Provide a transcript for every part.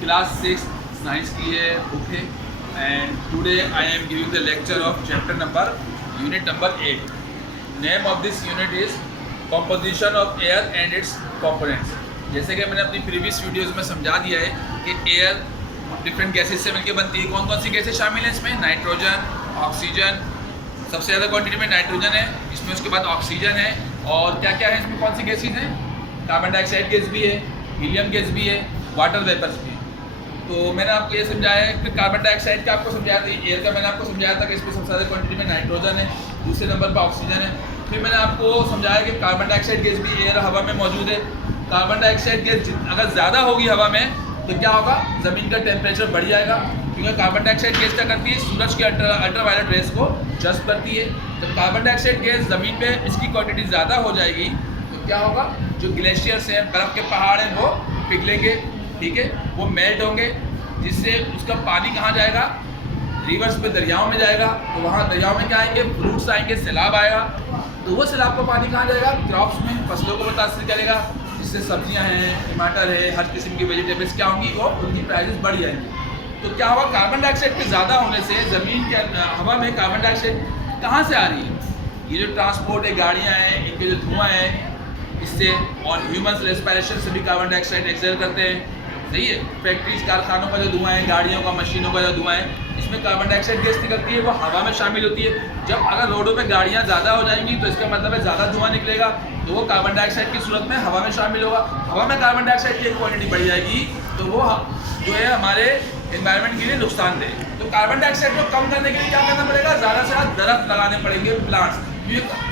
Class 6 science की ये book है and today I am giving the lecture of chapter unit number 8। Name of this unit is composition of air and it's components. जैसे कि मैंने अपनी previous videos में समझा दिया है कि एयर डिफरेंट गैसेस से मिलकर बनती है। कौन कौन सी गैसेस शामिल हैं इसमें? नाइट्रोजन, ऑक्सीजन, सबसे ज़्यादा क्वांटिटी में नाइट्रोजन है इसमें, उसके बाद ऑक्सीजन है, और क्या क्या है इसमें, कौन सी गैसेज हैं? कार्बन डाइऑक्साइड गैस भी है, हीलियम गैस भी है, वाटर वेपर्स भी है। तो मैंने आपको ये समझाया है कि कार्बन डाइऑक्साइड का आपको समझाया था, एयर का मैंने आपको समझाया था कि इसमें सबसे ज़्यादा क्वांटिटी में नाइट्रोजन है, दूसरे नंबर पर ऑक्सीजन है। फिर मैंने आपको समझाया कि कार्बन डाइऑक्साइड गैस भी एयर हवा में मौजूद है। कार्बन डाइऑक्साइड गैस अगर ज़्यादा होगी हवा में तो क्या होगा? ज़मीन का टेम्परेचर बढ़ जाएगा, क्योंकि कार्बन डाइऑक्साइड गैस क्या करती है? सूरज के अल्ट्रावायलेट रेस को जस्ट करती है। तो कार्बन डाइऑक्साइड गैस ज़मीन पे इसकी क्वांटिटी ज़्यादा हो जाएगी तो क्या होगा? जो ग्लेशियर्स हैं, बर्फ़ के पहाड़ हैं, वो पिघलेंगे, ठीक है, वो मेल्ट होंगे, जिससे उसका पानी कहाँ जाएगा? रिवर्स पे दरियाओं में जाएगा। तो वहाँ दरियाओं में क्या आएंगे? फ्रूट्स आएंगे, सैलाब आएगा। तो वो सैलाब का पानी कहाँ जाएगा? क्रॉप्स में, फसलों को मुतासर करेगा, जिससे सब्जियां हैं, टमाटर है, हर किस्म की वेजिटेबल्स क्या होंगी? वो उनकी प्राइसेस बढ़ जाएंगी। तो क्या होगा? कार्बन डाइऑक्साइड के ज़्यादा होने से ज़मीन के हवा में कार्बन डाइऑक्साइड कहाँ से आ रही है? ये जो ट्रांसपोर्ट है, गाड़ियाँ हैं, इनके जो धुआं है, इससे, और ह्यूमन्स रेस्पिरेशन से भी कार्बन डाइऑक्साइड एक्सेल करते हैं, सही है। फैक्ट्रीज, कारखानों का जो धुआं है, गाड़ियों का, मशीनों का जो धुआं है, इसमें कार्बन डाइऑक्साइड गैस निकलती है, वो हवा में शामिल होती है। जब अगर रोडों पे गाड़ियाँ ज़्यादा हो जाएंगी तो इसका मतलब है ज़्यादा धुआं निकलेगा, तो वो कार्बन डाइऑक्साइड की सूरत में हवा में शामिल होगा। हवा में कार्बन डाइऑक्साइड की क्वांटिटी बढ़ जाएगी तो वो जो है हमारे एनवायरनमेंट के लिए नुकसानदेह। तो कार्बन डाइऑक्साइड को कम करने के लिए क्या करना पड़ेगा? ज़्यादा से ज़्यादा दरख्त लगाने पड़ेंगे, प्लांट्स।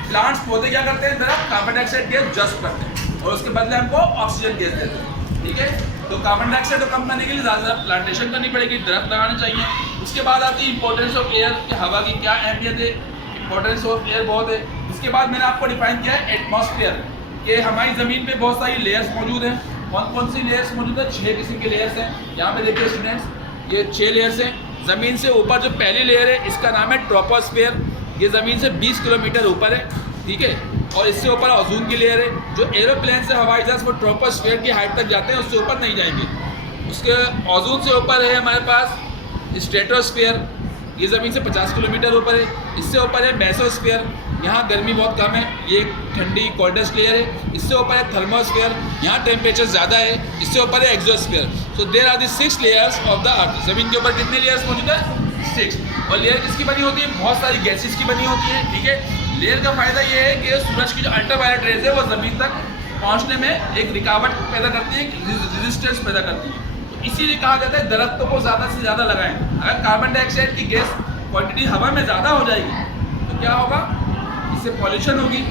प्लांट्स पौधे क्या करते हैं? दरख्त कार्बन डाइऑक्साइड गैस जस्ट करते हैं और उसके बदले हमको ऑक्सीजन गैस देते हैं, ठीक है। तो कार्बन डाइऑक्साइड को कम करने के लिए ज़्यादा प्लांटेशन करनी पड़ेगी, दरख्त लगाने चाहिए। उसके बाद आती है इंपॉर्टेंस ऑफ एयर, कि हवा की क्या अहमियत है। इंपॉर्टेंस ऑफ एयर बहुत है। उसके बाद मैंने आपको डिफाइन किया है एटमॉस्फेयर, कि हमारी ज़मीन पे बहुत सारी लेयर्स मौजूद हैं। कौन कौन सी लेयर्स मौजूद है? 6 किस्म के लेयर्स हैं। यहाँ पे देखिए स्टूडेंट्स, ये 6 लेयर्स हैं। ज़मीन से ऊपर जो पहली लेयर है इसका नाम है ट्रोपोस्फेयर, ये ज़मीन से 20 किलोमीटर ऊपर है, ठीक है। और इससे ऊपर ओजोन की लेयर है। जो एरोप्लेन से हवाई जहाज वो ट्रोपोस्फेयर की हाइट तक जाते हैं, उससे ऊपर नहीं जाएंगे। उसके ओजोन से ऊपर है हमारे पास स्ट्रेटोस्फेयर, ये ज़मीन से 50 किलोमीटर ऊपर है। इससे ऊपर है मेसोस्फेयर, यहाँ गर्मी बहुत कम है, ये ठंडी कोल्डेस्ट लेयर है। इससे ऊपर है थर्मोस्फेयर, यहाँ टेम्परेचर ज़्यादा है। इससे ऊपर है exosphere. So there are the 6 layers of the earth. ज़मीन के ऊपर कितने लेयर्स मौजूद है? 6। और लेयर किसकी बनी होती है? बहुत सारी गैसेस की बनी होती है, ठीक है। लेयर का फ़ायदा ये है कि सूरज की जो अल्ट्रावायलेट रेज है वो ज़मीन तक पहुँचने में एक रुकावट पैदा करती है, रेजिस्टेंस पैदा करती है। तो इसीलिए कहा जाता है दरख्तों को ज़्यादा से ज़्यादा लगाएं। अगर कार्बन डाइऑक्साइड की गैस क्वांटिटी हवा में ज़्यादा हो जाएगी तो क्या होगा? इससे पॉल्यूशन होगी।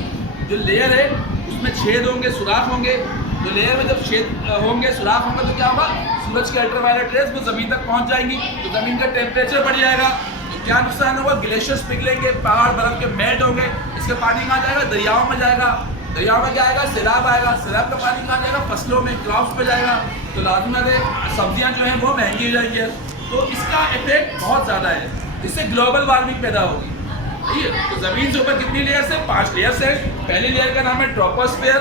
जो लेयर है उसमें छेद होंगे, सुराख होंगे। तो लेयर में जब छेद होंगे, सुराख होंगे, तो क्या होगा? सूरज की अल्ट्रावायलेट रेज वो ज़मीन तक पहुँच जाएंगी, तो ज़मीन का टेम्परेचर बढ़ जाएगा। तो क्या नुकसान होगा? ग्लेशियर्स पिघलेंगे, पहाड़ बर्फ के मेल्ट होंगे, इसका पानी कहाँ जाएगा? दरियाओं में जाएगा। दरियाओं में क्या आएगा? सैलाब आएगा। सैलाब का पानी कहाँ जाएगा? फसलों में, क्रॉप्स पे जाएगा। तो लाजमी सब्जियाँ जो हैं वो महंगी हो जाएंगी। तो इसका इफेक्ट बहुत ज़्यादा है, इससे ग्लोबल वार्मिंग पैदा होगी, ठीक है। तो ज़मीन से ऊपर कितनी लेयर्स है? 5 लेयर्स है। पहली लेयर का नाम है ट्रोपोस्फेयर,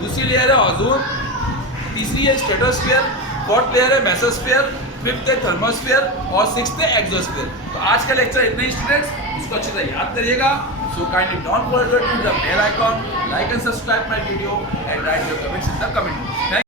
दूसरी लेयर है ओजोन, तीसरी है स्ट्रेटोस्फेयर, 4th लेयर है मेसोस्फेयर, 5th है थर्मोस्फेयर और 6th है एक्सोस्फेयर। तो आज का लेक्चर इतना ही स्टूडेंट्स, इसको अच्छे से याद करिएगा। So kindly don't forget to hit the bell icon, like and subscribe my video and write your comments in the comment box.